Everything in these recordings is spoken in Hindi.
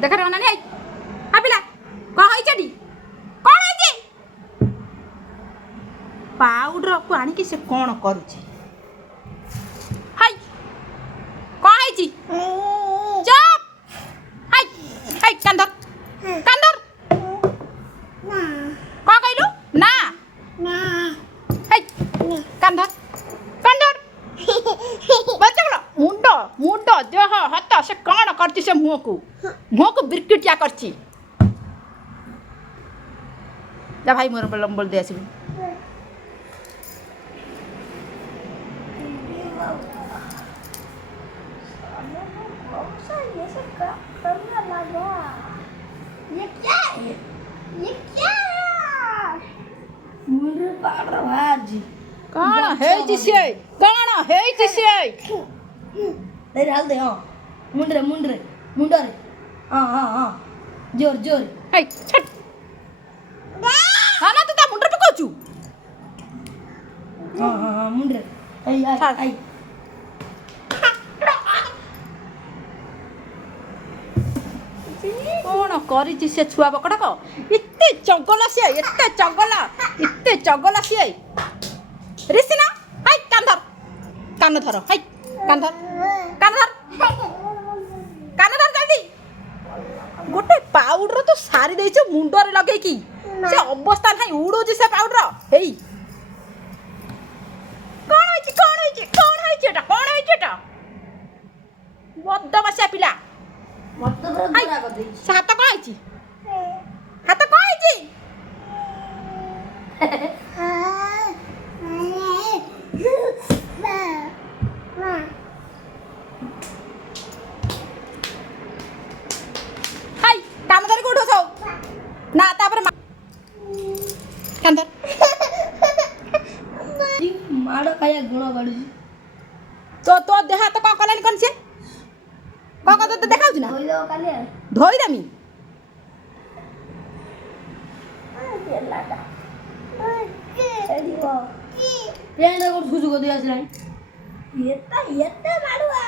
देखा रे अनानी आ पिला कौन है चडी कौन है जी पाउडर को आनी कि से कौन करूची हाय कौन है जी चुप हाय हाय कंदर कंदर कौन कहलु ना हाय कंदर कंदर बच्चा मुंड मुंड देह हाथ से कौन करती से मुँह को बिरकिटिया करची जा भाई मोर बोल दे आसबी ये क्या है मुंडे पाउडर भाजी कौन है जिसे कौन है जिसे तेरे हाल दे हां मुंडरे मुंडरे मुंडरे हां जोर जोर हाय छट हां ना तो ता मुंडर पे कोचू हां मुंडरे आई आई कौन करी से छुआ बकड़क एते चगला सी रिसिना हाय कान धर हाय कान धर जल्दी गोटे पाउडर तो सारी देछ मुंडरे लगे की से अवस्था नहीं उड़ोजी से पाउडर हेई कौन है एटा बदमाशिया पिला मत तो बड़ा कर दे से हाथ कौन है हाथ कौन है हाय काम धर को उठो ना तापर कान धर माड़ खाया गुण बाड़ी तो देहा तो कौन कलानी कौन से कौन तो देखाऊ ना होई दो काले धोई देमी पेंट को सुसु को दिया असलानी ये माडुआ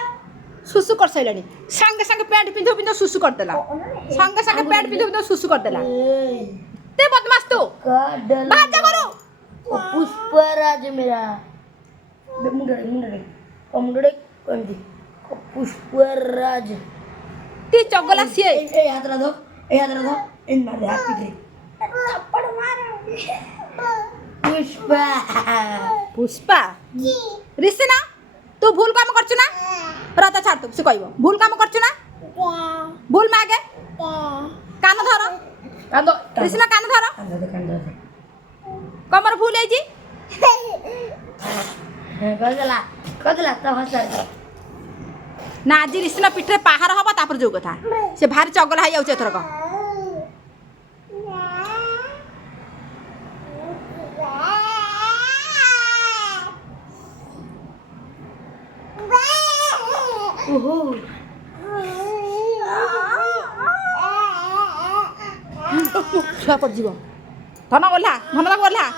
सुसु कर सैलानी संगे पैंट पिंधो सुसु कर देला संगे पैंट पिंधो सुसु कर देला ते बदमाश तू बाजा करो पुष्पराज मेरा मुंडरे कंदी पुष्पराज ती चगला सिए ए हाथ रखो इन मार दे हाथ पीछे थप्पड़ मार पुष्पा पुष्पा रिसिना तू भूल काम करछु ना रता छाड़ तू से कहबो भूल काम करछु ना भूल मागे कान धर रिसिना कान धर कमर भूल है जी कदला तो हंस ना आज रिसिना पिठरे पहाड़ हबा तापर जो कथा से भारी चगला हाई आउछ एथरक ओहो छुआ पड़ जीव धन गला